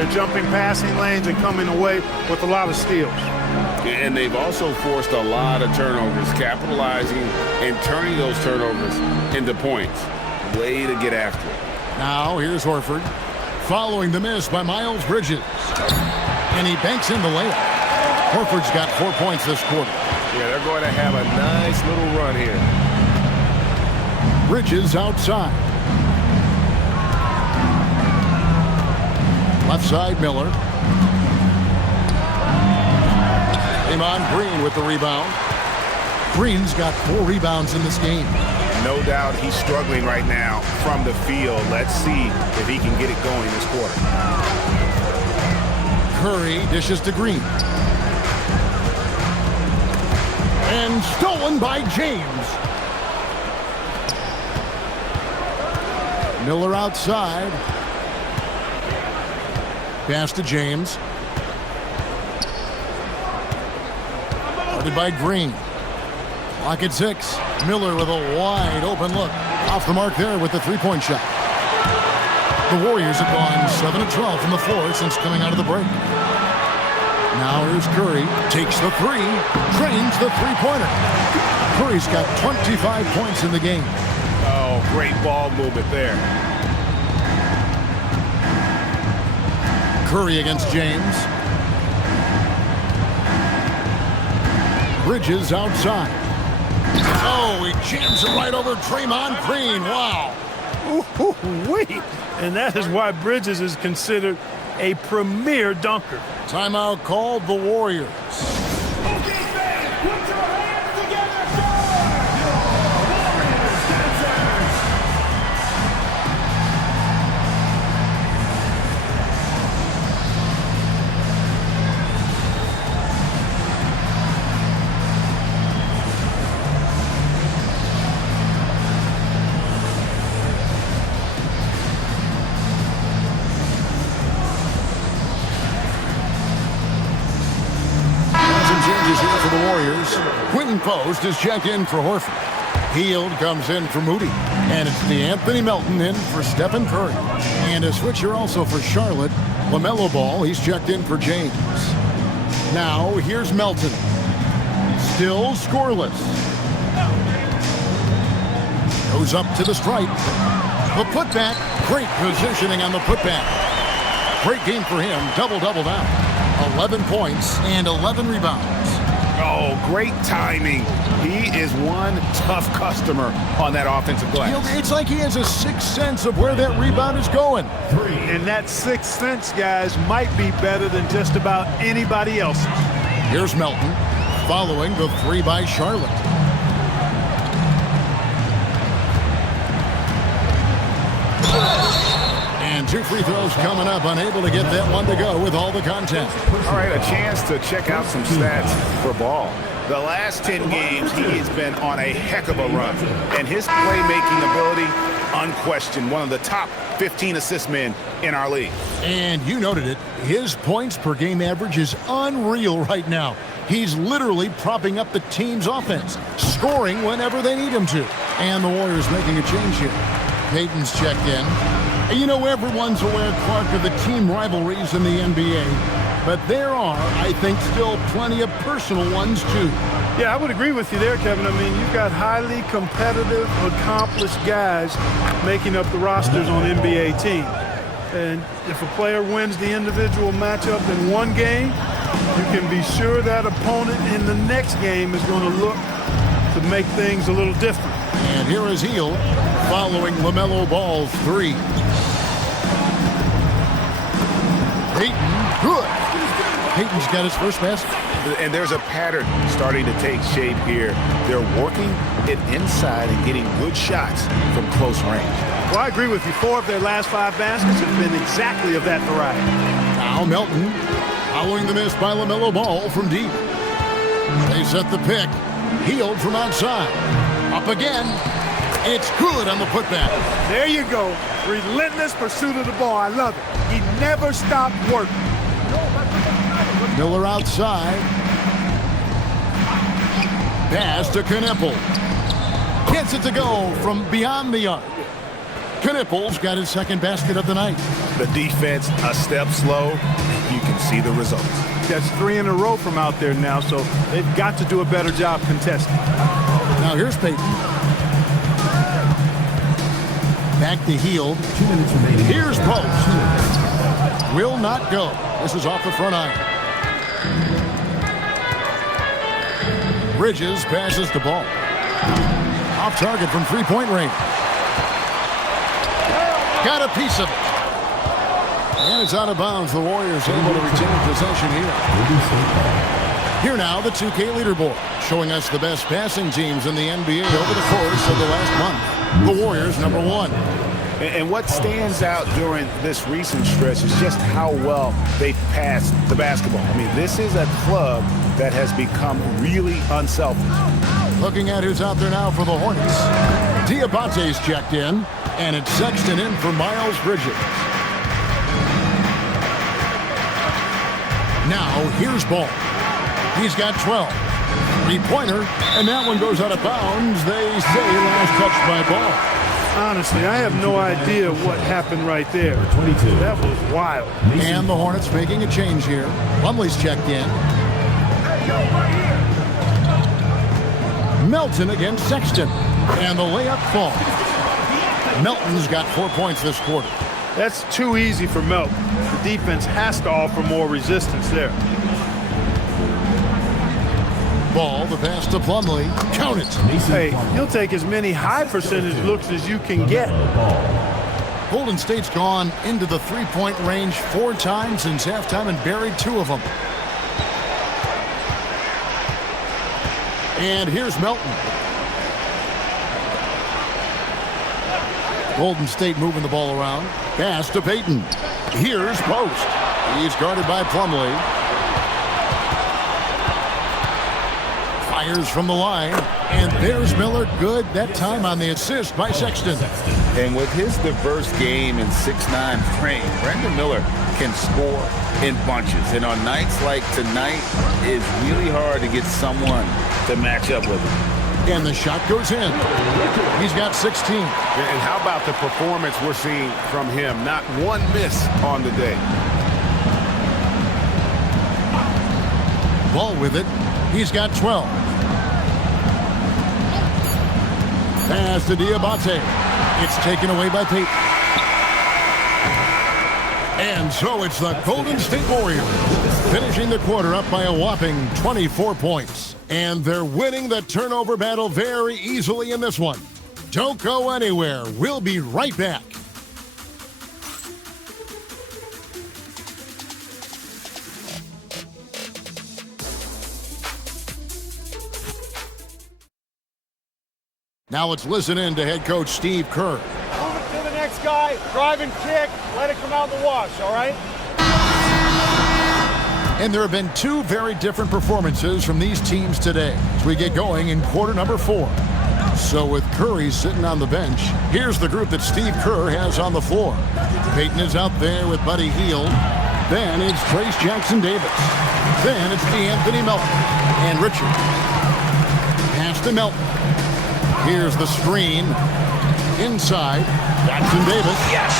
They're jumping passing lanes and coming away with a lot of steals. And they've also forced a lot of turnovers, capitalizing and turning those turnovers into points. Way to get after it. Now here's Horford, following the miss by Miles Bridges. And he banks in the layup. Horford's got 4 points this quarter. Yeah, they're going to have a nice little run here. Bridges outside. Left side, Miller. Draymond Green with the rebound. Green's got 4 rebounds in this game. No doubt he's struggling right now from the field. Let's see if he can get it going this quarter. Curry dishes to Green. And stolen by James. Miller outside. Pass to James. Guarded by Green. Clock at 6. Miller with a wide open look. Off the mark there with the three-point shot. The Warriors have gone 7 of 12 from the floor since coming out of the break. Now here's Curry. Takes the three. Drains the three-pointer. Curry's got 25 points in the game. Oh, great ball movement there. Curry against James. Bridges outside. Oh, he jams it right over Draymond Green. Wow. Wait. And that is why Bridges is considered a premier dunker. Timeout called the Warriors. Okay, fans, put your hands together, Warriors dancers. Here for the Warriors. Quinton Post is checked in for Horford. Hield comes in for Moody. And it's D'Anthony Melton in for Stephen Curry. And a switcher also for Charlotte. LaMelo Ball, he's checked in for James. Now here's Melton. Still scoreless. Goes up to the stripe. The putback. Great positioning on the putback. Great game for him. Double-double now. 11 points and 11 rebounds. Oh, great timing. He is one tough customer on that offensive glass. It's like he has a sixth sense of where that rebound is going. And that sixth sense, guys, might be better than just about anybody else's. Here's Melton, following the three by Charlotte. And 2 free throws coming up, unable to get that one to go with all the content. All right, a chance to check out some stats for Ball. The last 10 games, he has been on a heck of a run. And his playmaking ability, unquestioned, one of the top 15 assist men in our league. And you noted it, his points per game average is unreal right now. He's literally propping up the team's offense, scoring whenever they need him to. And the Warriors making a change here. Payton's checked in. You know, everyone's aware, Clark, of the team rivalries in the NBA. But there are, I think, still plenty of personal ones, too. Yeah, I would agree with you there, Kevin. I mean, you've got highly competitive, accomplished guys making up the rosters on NBA teams. And if a player wins the individual matchup in one game, you can be sure that opponent in the next game is going to look to make things a little different. And here is Hield following LaMelo Ball's three. Payton, good. Payton's got his first basket. And there's a pattern starting to take shape here. They're working it inside and getting good shots from close range. Well, I agree with you. 4 of their last 5 baskets have been exactly of that variety. Now Melton following the miss by LaMelo Ball from deep. They set the pick. Hield from outside. Up again. It's good on the putback. There you go. Relentless pursuit of the ball. I love it. He never stopped working. Miller outside. Pass to Knippel. Gets it to go from beyond the arc. Knippel's got his second basket of the night. The defense a step slow. You can see the results. That's 3 in a row from out there now, so they've got to do a better job contesting. Now here's Peyton. Back to Hield. 2 minutes remaining. Here's Post. Will not go. This is off the front iron. Bridges passes the ball. Off target from three-point range. Got a piece of it. And it's out of bounds. The Warriors able to retain possession here. Here now, the 2K leaderboard, showing us the best passing teams in the NBA over the course of the last month. The Warriors, number 1. And what stands out during this recent stretch is just how well they passed the basketball. I mean, this is a club that has become really unselfish. Looking at who's out there now for the Hornets. Diabate's checked in, and it's Sexton in for Miles Bridges. Now, here's Ball. He's got 12. Three-pointer, and that one goes out of bounds. They say last touch by Ball. Honestly, I have no idea what happened right there. 22. That was wild. And the Hornets making a change here. Plumlee's checked in. Melton against Sexton. And the layup falls. Melton's got 4 points this quarter. That's too easy for Melton. The defense has to offer more resistance there. Ball, the pass to Plumlee. Count it. Hey, he'll take as many high percentage looks as you can get. Golden State's gone into the three-point range 4 times since halftime and buried 2 of them. And here's Melton. Golden State moving the ball around. Pass to Peyton. Here's Post. He's guarded by Plumlee. Fires from the line. And there's Miller. Good that time on the assist by Sexton. And with his diverse game and 6'9" frame, Brandon Miller can score in bunches. And on nights like tonight, it's really hard to get someone to match up with him. And the shot goes in. He's got 16. And how about the performance we're seeing from him? Not one miss on the day. Ball with it. He's got 12. Pass to Diabate. It's taken away by Peyton. And so it's the Golden State Warriors finishing the quarter up by a whopping 24 points. And they're winning the turnover battle very easily in this one. Don't go anywhere. We'll be right back. Now let's listen in to head coach Steve Kerr. Move it to the next guy, drive and kick, let it come out in the wash, all right? And there have been 2 very different performances from these teams today as we get going in quarter number 4. So with Curry sitting on the bench, here's the group that Steve Kerr has on the floor. Peyton is out there with Buddy Hield. Then it's Trace Jackson Davis. Then it's DeAnthony Melton and Richard. Pass to Melton. Here's the screen. Inside, Jackson Davis. Yes!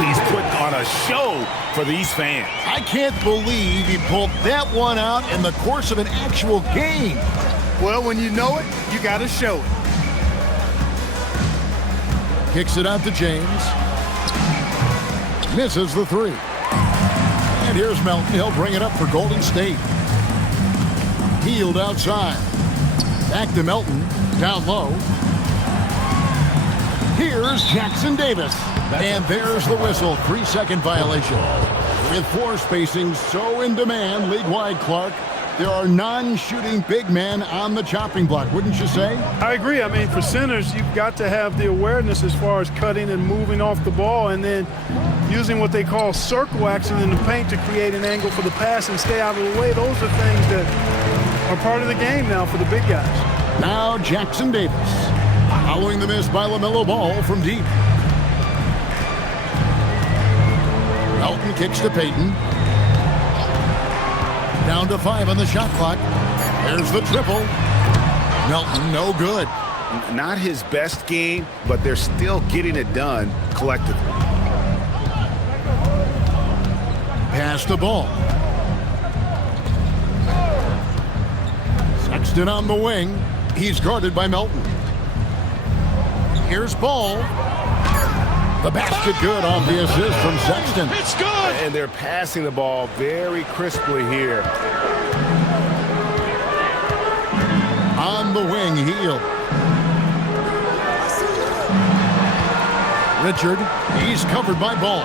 He's put on a show for these fans. I can't believe he pulled that one out in the course of an actual game. Well, when you know it, you got to show it. Kicks it out to James. Misses the 3. And here's Melton. He'll bring it up for Golden State. Hield outside. Back to Melton. Down low. Here's Jackson Davis. And there's the whistle. 3-second violation. With floor spacing so in demand league-wide, Clark, there are non-shooting big men on the chopping block, wouldn't you say? I agree. I mean, for centers, you've got to have the awareness as far as cutting and moving off the ball and then using what they call circle action in the paint to create an angle for the pass and stay out of the way. Those are things that are part of the game now for the big guys. Now Jackson Davis, following the miss by LaMelo Ball from deep. Melton kicks to Peyton. Down to 5 on the shot clock. There's the triple. Melton, no good. Not his best game, but they're still getting it done collectively. Pass the ball. Sexton on the wing. He's guarded by Melton. Here's Ball. The basket good off the assist from Sexton. It's good! And they're passing the ball very crisply here. On the wing, Heel. Richard, he's covered by Ball.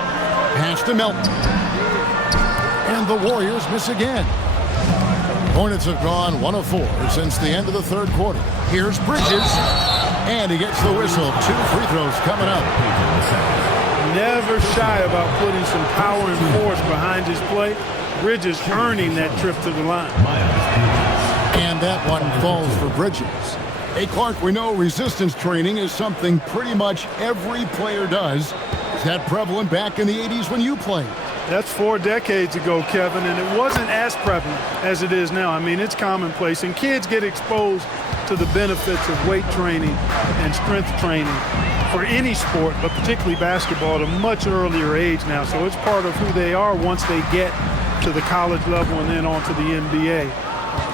Pass to Melton. And the Warriors miss again. Hornets have gone 1 of 4 since the end of the third quarter. Here's Bridges. And he gets the whistle. 2 free throws coming up. Never shy about putting some power and force behind his play. Bridges earning that trip to the line. And that one falls for Bridges. Hey, Clark, we know resistance training is something pretty much every player does. Is that prevalent back in the 80s when you played? That's 4 decades ago, Kevin, and it wasn't as prevalent as it is now. I mean, it's commonplace, and kids get exposed to the benefits of weight training and strength training for any sport, but particularly basketball, at a much earlier age now. So it's part of who they are once they get to the college level and then on to the NBA.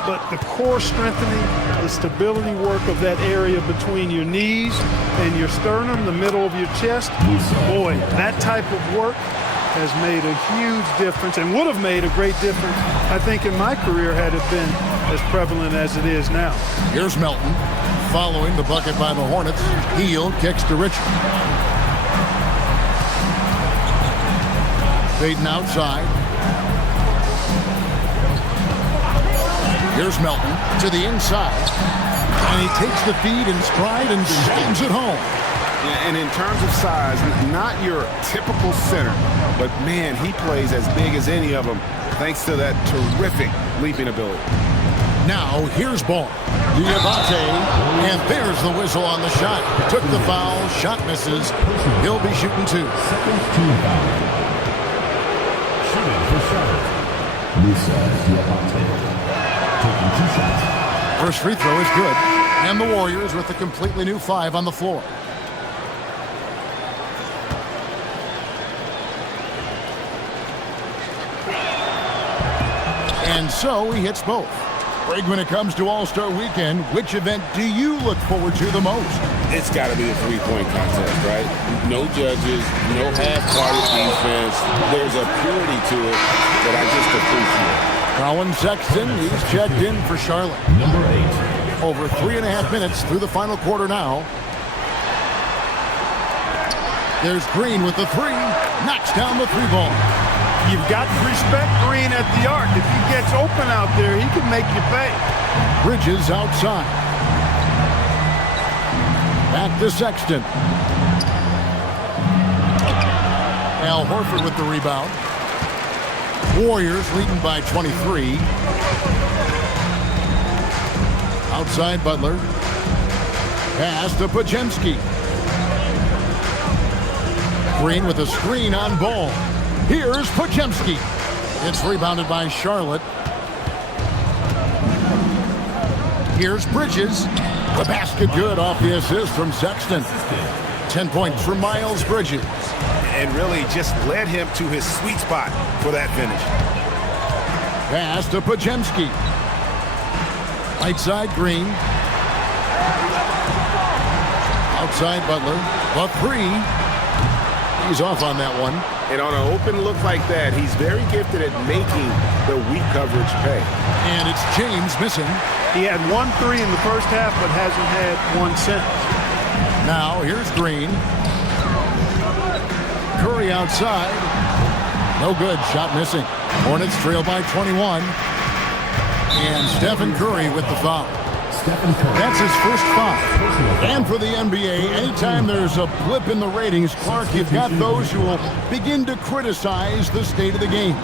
But the core strengthening, the stability work of that area between your knees and your sternum, the middle of your chest, boy, that type of work has made a huge difference and would have made a great difference, I think, in my career had it been as prevalent as it is now. Here's Melton following the bucket by the Hornets. Heel kicks to Richard. Fading outside. Here's Melton to the inside. And he takes the feed in stride and slams it home. Yeah, and in terms of size, not your typical center, but man, he plays as big as any of them thanks to that terrific leaping ability. Now, here's Ball. Diabate, and there's the whistle on the shot. Took the foul, shot misses. He'll be shooting 2. Second team foul. Shooting for Charlotte. Musa Diabate. Taking 2 shots. First free throw is good. And the Warriors with a completely new 5 on the floor. And so he hits both. Greg, when it comes to All-Star Weekend, which event do you look forward to the most? It's got to be the three-point contest, right? No judges, no half-court defense. There's a purity to it that I just appreciate. Colin Sexton, he's checked in for Charlotte. Number 8. Over 3.5 minutes through the final quarter now. There's Green with the 3. Knocks down the 3 ball. You've got to respect Green at the arc. If he gets open out there, he can make you pay. Bridges outside. Back to Sexton. Al Horford with the rebound. Warriors leading by 23. Outside Butler. Pass to Podziemski. Green with a screen on Ball. Here's Podziemski. It's rebounded by Charlotte. Here's Bridges. The basket good off the assist from Sexton. 10 points from Miles Bridges. And really just led him to his sweet spot for that finish. Pass to Podziemski. Right side Green. Outside Butler. The 3. He's off on that one. And on an open look like that, he's very gifted at making the weak coverage pay. And it's James missing. He had 1 3 in the first half, but hasn't had 1 since. Now here's Green. Curry outside. No good. Shot missing. Hornets trail by 21. And Stephen Curry with the foul. That's his first foul. And for the NBA, anytime there's a blip in the ratings, Clark, you've got those who will begin to criticize the state of the game.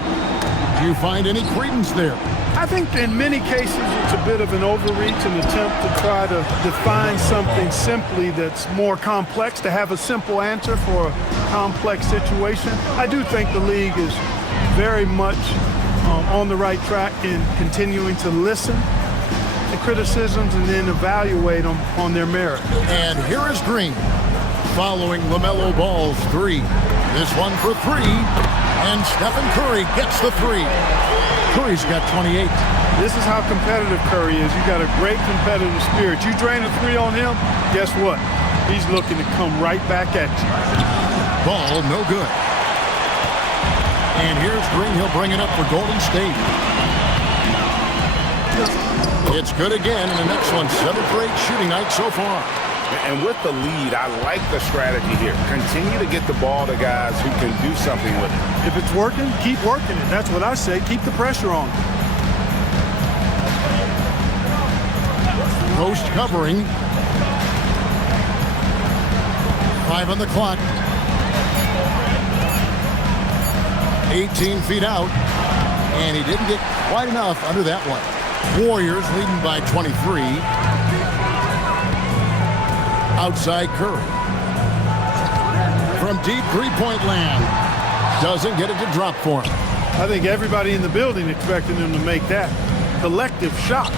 Do you find any credence there? I think in many cases it's a bit of an overreach, an attempt to try to define something simply that's more complex, to have a simple answer for a complex situation. I do think the league is very much on the right track in continuing to listen to criticisms and then evaluate them on their merit. And here is Green following LaMelo Ball's 3. This one for 3. And Stephen Curry gets the three. Curry's got 28. This is how competitive Curry is. You got a great competitive spirit. You drain a three on him, guess what? He's looking to come right back at you. Ball no good. And here's Green. He'll bring it up for Golden State. It's good again, and an excellent 7-for-8 shooting night so far. And with the lead, I like the strategy here. Continue to get the ball to guys who can do something with it. If it's working, keep working it. That's what I say. Keep the pressure on. Post covering. 5 on the clock. 18 feet out. And he didn't get quite enough under that one. Warriors leading by 23. Outside Curry. From deep three-point land. Doesn't get it to drop for him. I think everybody in the building expected him to make that collective shot.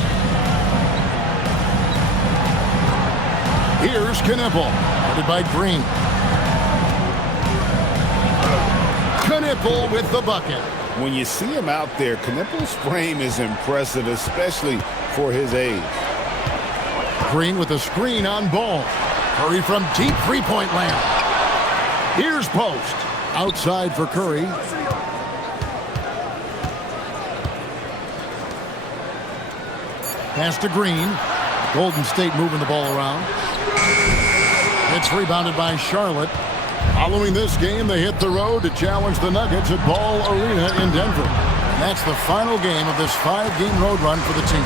Here's Knipple, headed by Green. Knipple with the bucket. When you see him out there, Knipple's frame is impressive, especially for his age. Green with a screen on Ball. Curry from deep three-point land. Here's Post. Outside for Curry. Pass to Green. Golden State moving the ball around. It's rebounded by Charlotte. Following this game, they hit the road to challenge the Nuggets at Ball Arena in Denver. And that's the final game of this 5-game road run for the team.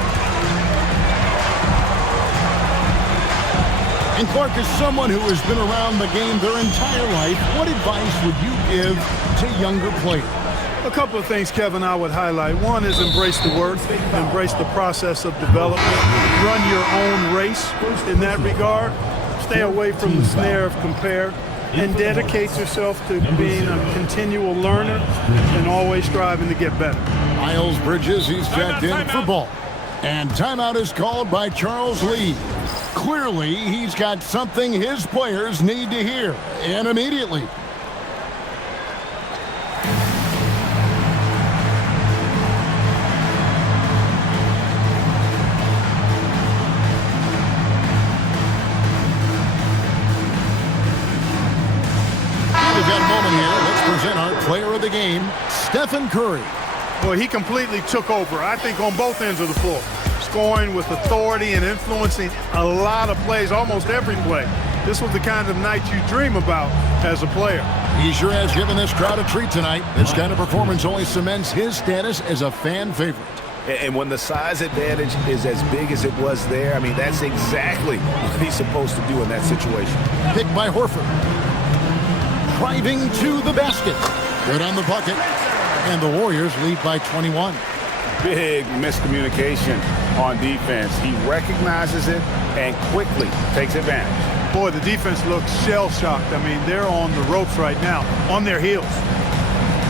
And Clark, is someone who has been around the game their entire life, what advice would you give to younger players? A couple of things, Kevin, I would highlight. One is embrace the work, embrace the process of development, run your own race in that regard. Stay away from the snare of compare, and dedicate yourself to being a continual learner and always striving to get better. Miles Bridges, he's checked in for Ball. And timeout is called by Charles Lee. Clearly, he's got something his players need to hear, and immediately. We've got a moment here. Let's present our player of the game, Stephen Curry. Boy, he completely took over, I think, on both ends of the floor. Scoring with authority and influencing a lot of plays, almost every play. This was the kind of night you dream about as a player. He sure has given this crowd a treat tonight. This kind of performance only cements his status as a fan favorite. And when the size advantage is as big as it was there, I mean, that's exactly what he's supposed to do in that situation. Picked by Horford. Driving to the basket. Good on the bucket. And the Warriors lead by 21. Big miscommunication on defense. He recognizes it and quickly takes advantage. Boy, the defense looks shell-shocked. I mean, they're on the ropes right now, on their heels.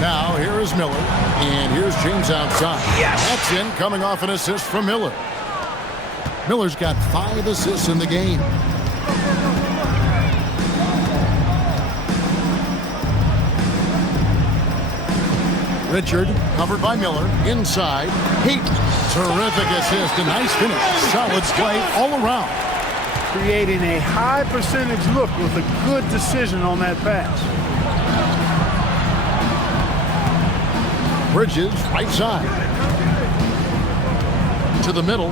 Now, here is Miller, and here's James outside. Yes. That's in, coming off an assist from Miller. Miller's got 5 assists in the game. Richard, covered by Miller, inside. Heat, terrific assist, a nice finish. Solid play all around. Creating a high percentage look with a good decision on that pass. Bridges, right side. To the middle.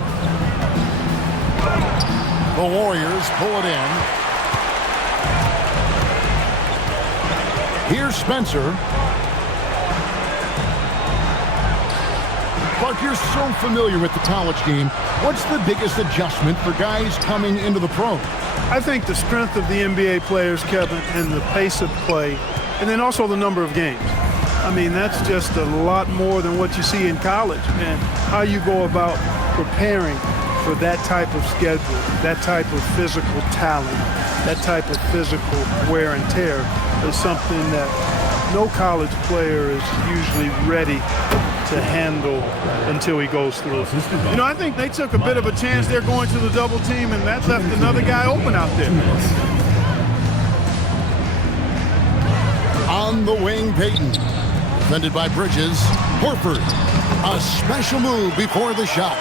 The Warriors pull it in. Here's Spencer. Clark, you're so familiar with the college game. What's the biggest adjustment for guys coming into the pros? I think the strength of the NBA players, Kevin, and the pace of play, and then also the number of games. I mean, that's just a lot more than what you see in college, and how you go about preparing for that type of schedule, that type of physical talent, that type of physical wear and tear is something that no college player is usually ready to handle until he goes through. You know, I think they took a bit of a chance there going to the double team, and that left another guy open out there. On the wing, Payton. Defended by Bridges. Horford. A special move before the shot.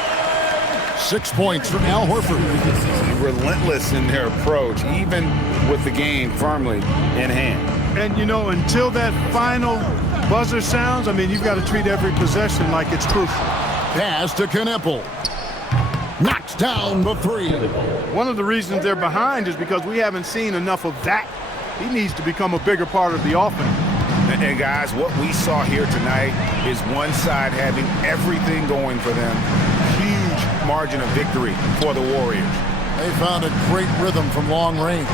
6 points for Al Horford. Relentless in their approach, even with the game firmly in hand. And, you know, until that final buzzer sounds, I mean, you've got to treat every possession like it's crucial. Pass to Kneppel. Knocks down the three. One of the reasons they're behind is because we haven't seen enough of that. He needs to become a bigger part of the offense. And guys, what we saw here tonight is one side having everything going for them. Huge margin of victory for the Warriors. They found a great rhythm from long range.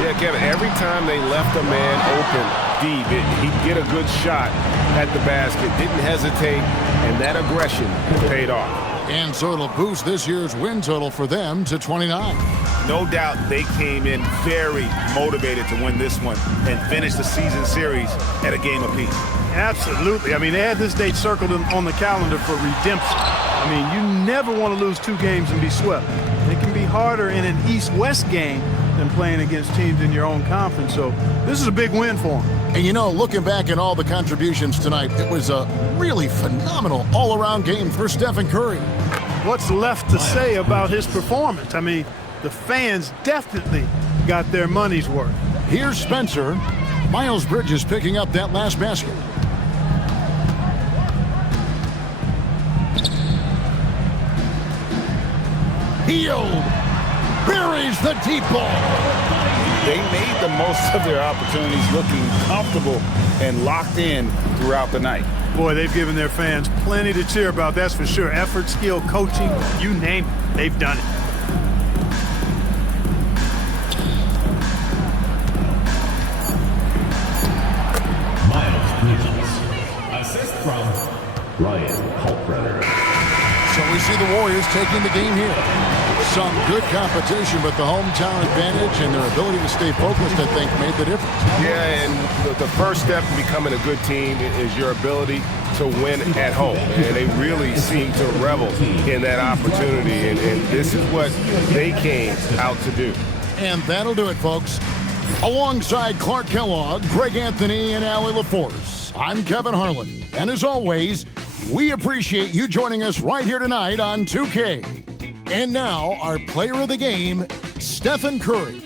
Yeah, Kevin, every time they left a man open deep, he'd get a good shot at the basket. Didn't hesitate, and that aggression paid off. And so it'll boost this year's win total for them to 29. No doubt they came in very motivated to win this one and finish the season series at a game apiece. Absolutely. I mean, they had this date circled on the calendar for redemption. I mean, you never want to lose 2 games and be swept. It can be harder in an East-West game than playing against teams in your own conference. So this is a big win for them. And, you know, looking back at all the contributions tonight, it was a really phenomenal all-around game for Stephen Curry. What's left to say about his performance? I mean, the fans definitely got their money's worth. Here's Spencer. Miles Bridges picking up that last basket. Healed. Buries the deep ball. They made the most of their opportunities, looking comfortable and locked in throughout the night. Boy, they've given their fans plenty to cheer about, that's for sure. Effort, skill, coaching, you name it, they've done it. Miles Bridges. Assist from Ryan Kalkbrenner. So we see the Warriors taking the game here. Some good competition, but the hometown advantage and their ability to stay focused, I think, made the difference. Yeah, and the first step in becoming a good team is your ability to win at home. And they really seem to revel in that opportunity. And this is what they came out to do. And that'll do it, folks. Alongside Clark Kellogg, Greg Anthony, and Allie LaForce, I'm Kevin Harlan. And as always, we appreciate you joining us right here tonight on 2K. And now, our player of the game, Stephen Curry.